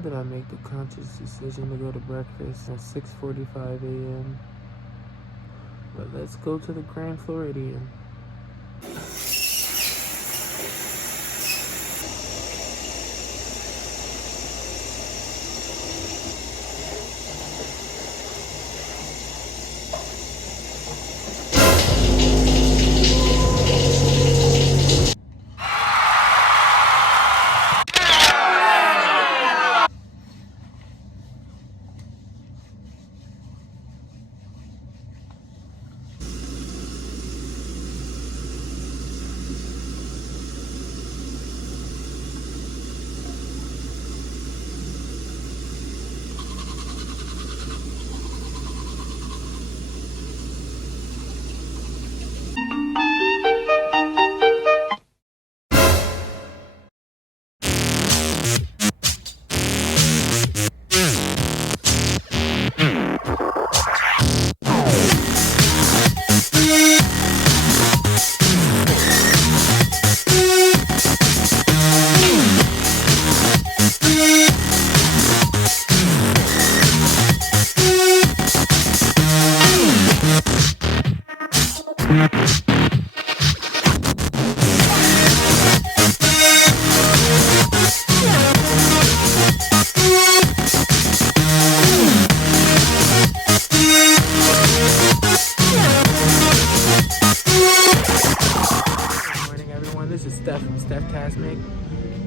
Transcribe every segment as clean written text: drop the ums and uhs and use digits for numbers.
How did I make the conscious decision to go to breakfast at 6:45 a.m.? But let's go to the Grand Floridian.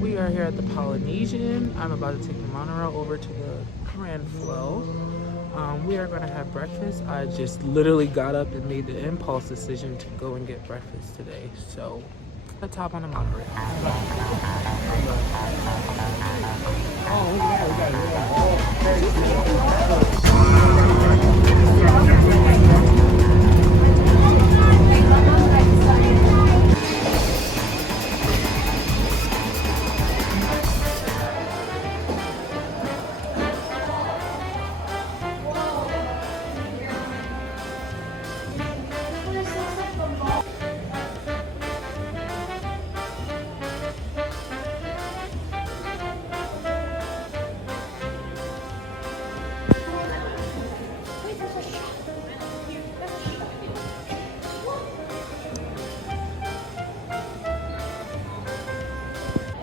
We are here at the Polynesian. I'm about to take the monorail over to the Grand Flow. We are going to have breakfast. I just literally got up and made the impulse decision to go and get breakfast today. So let's hop on the monorail.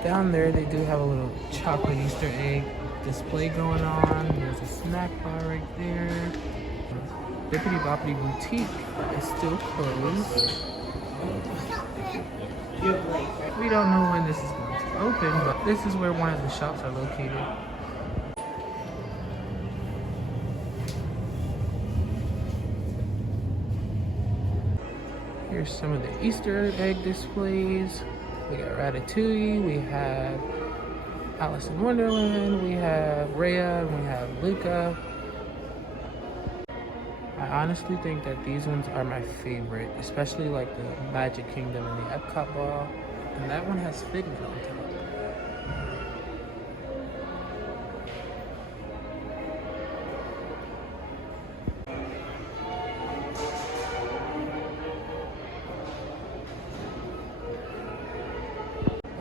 Down there, they do have a little chocolate Easter egg display going on. There's a snack bar right there. Bippity Boppity Boutique is still closed. We don't know when this is going to open, but this is where one of the shops are located. Here's some of the Easter egg displays. We got Ratatouille, we have Alice in Wonderland, we have Raya, and we have Luca. I honestly think that these ones are my favorite, especially like the Magic Kingdom and the Epcot ball. And that one has Figment on top.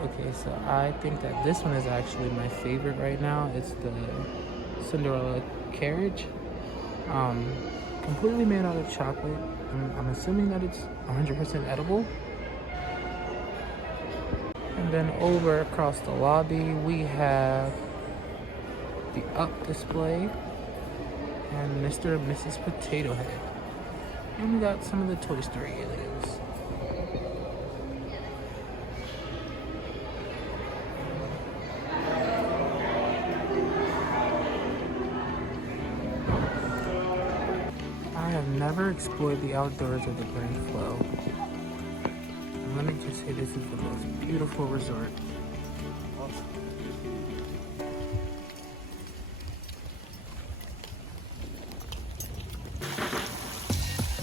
Okay, so I think that this one is actually my favorite right now. It's the Cinderella carriage. Completely made out of chocolate. I'm assuming that it's 100% edible. And then over across the lobby, we have the Up display and Mr. and Mrs. Potato Head. And we got some of the Toy Story aliens. I have never explored the outdoors of the Grand Flow. And let me just say, this is the most beautiful resort.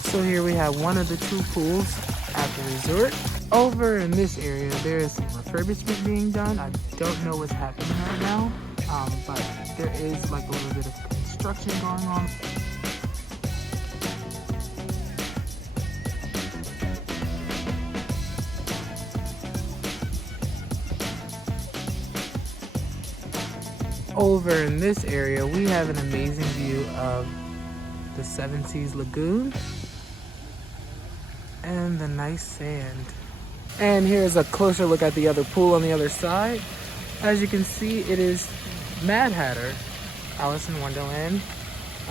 So here we have one of the two pools at the resort. Over in this area, there is some refurbishment being done. I don't know what's happening right now, but there is like a little bit of construction going on. Over in this area, we have an amazing view of the Seven Seas Lagoon and the nice sand. And here's a closer look at the other pool on the other side. As you can see, it is Mad Hatter, Alice in Wonderland.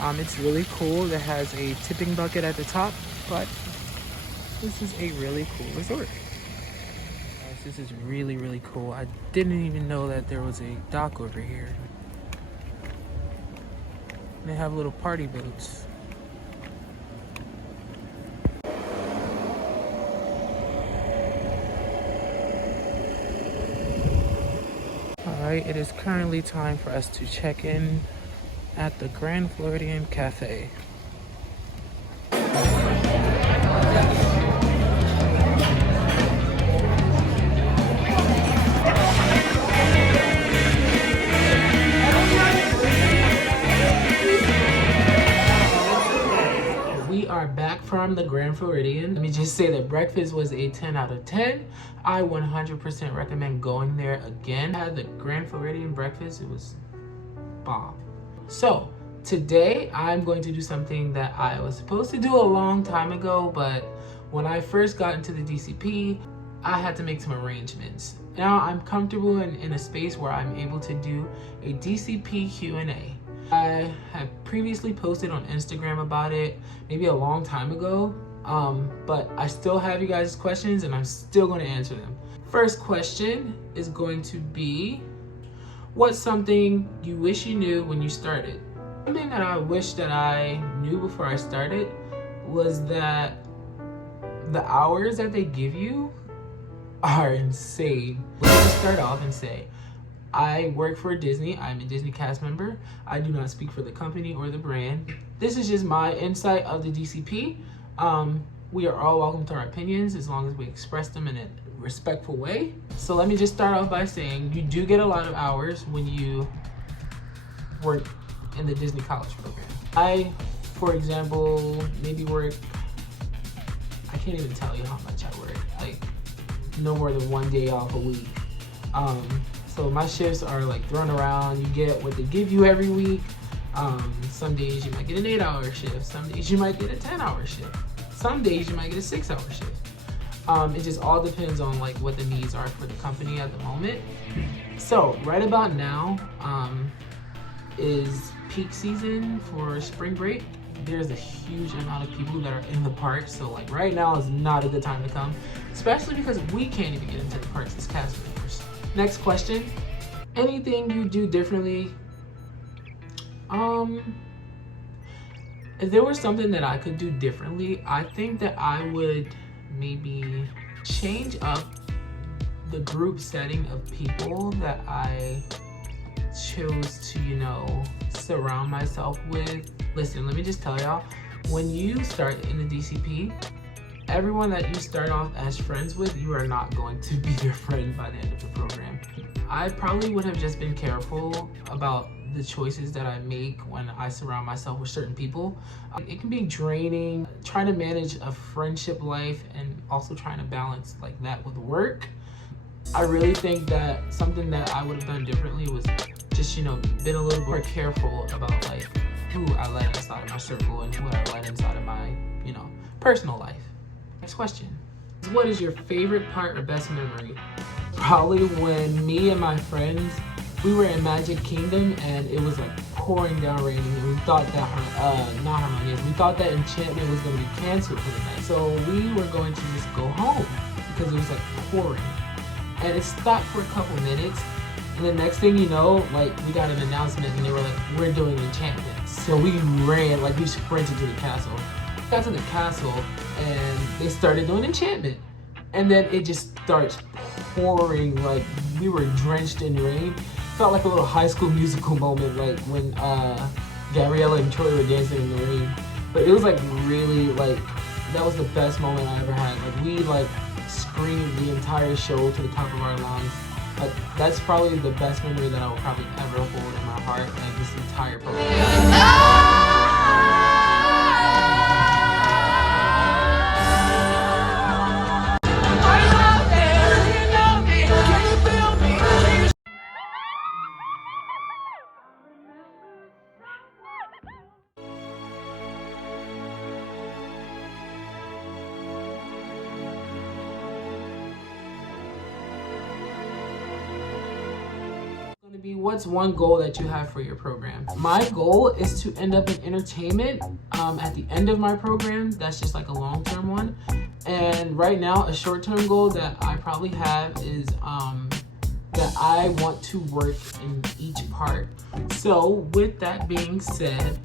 It's really cool. It has a tipping bucket at the top, but this is a really cool resort. Guys, this is really, really cool. I didn't even know that there was a dock over here. They have little party boats. Alright, it is currently time for us to check in at the Grand Floridian Cafe. We are back from the Grand Floridian. Let me just say that breakfast was a 10 out of 10. I 100% recommend going there again. I had the Grand Floridian breakfast. It was bomb. So today I'm going to do something that I was supposed to do a long time ago, but when I first got into the DCP, I had to make some arrangements. Now I'm comfortable in a space where I'm able to do a DCP Q&A. I have previously posted on Instagram about it, maybe a long time ago, but I still have you guys' questions and I'm still going to answer them. First question is going to be, what's something you wish you knew when you started? Something that I wish that I knew before I started was that the hours that they give you are insane. Let me just start off and say, I work for Disney. I'm a Disney cast member. I do not speak for the company or the brand. This is just my insight of the DCP. We are all welcome to our opinions as long as we express them in a respectful way. So let me just start off by saying you do get a lot of hours when you work in the Disney College program. I, for example, maybe work, I can't even tell you how much I work, like no more than 1 day off a week. So my shifts are like thrown around. You get what they give you every week. Some days you might get an 8-hour shift. Some days you might get a 10-hour shift. Some days you might get a 6-hour shift. It just all depends on like what the needs are for the company at the moment. So right about now is peak season for spring break. There's a huge amount of people that are in the parks. So like right now is not a good time to come, especially because we can't even get into the parks as cast members. Next question, anything you do differently? If there was something that I could do differently, I think that I would maybe change up the group setting of people that I chose to, surround myself with. Listen, let me just tell y'all, when you start in the DCP, everyone that you start off as friends with, you are not going to be their friend by the end of the program. I probably would have just been careful about the choices that I make when I surround myself with certain people. It can be draining, trying to manage a friendship life and also trying to balance like that with work. I really think that something that I would have done differently was just, been a little more careful about like who I let inside of my circle and who I let inside of my, personal life. Next question. What is your favorite part or best memory? Probably when me and my friends, we were in Magic Kingdom and it was like pouring down raining and we thought that, we thought that enchantment was going to be canceled for the night. So we were going to just go home because it was like pouring. And it stopped for a couple minutes. And the next thing you know, like we got an announcement and they were like, we're doing enchantment. So we ran, like we sprinted to the castle. Got to the castle and they started doing enchantment. And then it just starts pouring, like we were drenched in rain. Felt like a little High School Musical moment, like when Gabriella and Troy were dancing in the rain. But it was like really, like, that was the best moment I ever had. Like we like screamed the entire show to the top of our lungs. Like that's probably the best memory that I will probably ever hold in my heart, like this entire program. what's one goal that you have for your program? My goal is to end up in entertainment at the end of my program. That's just like a long-term one. And right now, a short-term goal that I probably have is that I want to work in each part. So with that being said,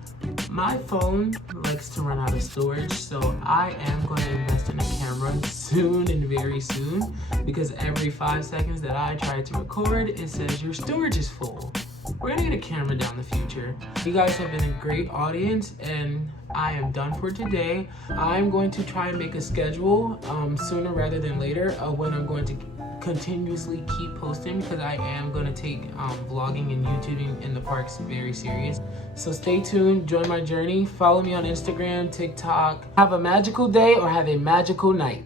my phone likes to run out of storage, so I am going to invest in a camera soon and very soon, because every 5 seconds that I try to record, it says your storage is full. We're gonna get a camera down the future. You guys have been a great audience, and I am done for today. I'm going to try and make a schedule sooner rather than later of when I'm going to continuously keep posting, because I am going to take vlogging and YouTubing in the parks very serious. So stay tuned, join my journey, follow me on Instagram, TikTok. Have a magical day or have a magical night.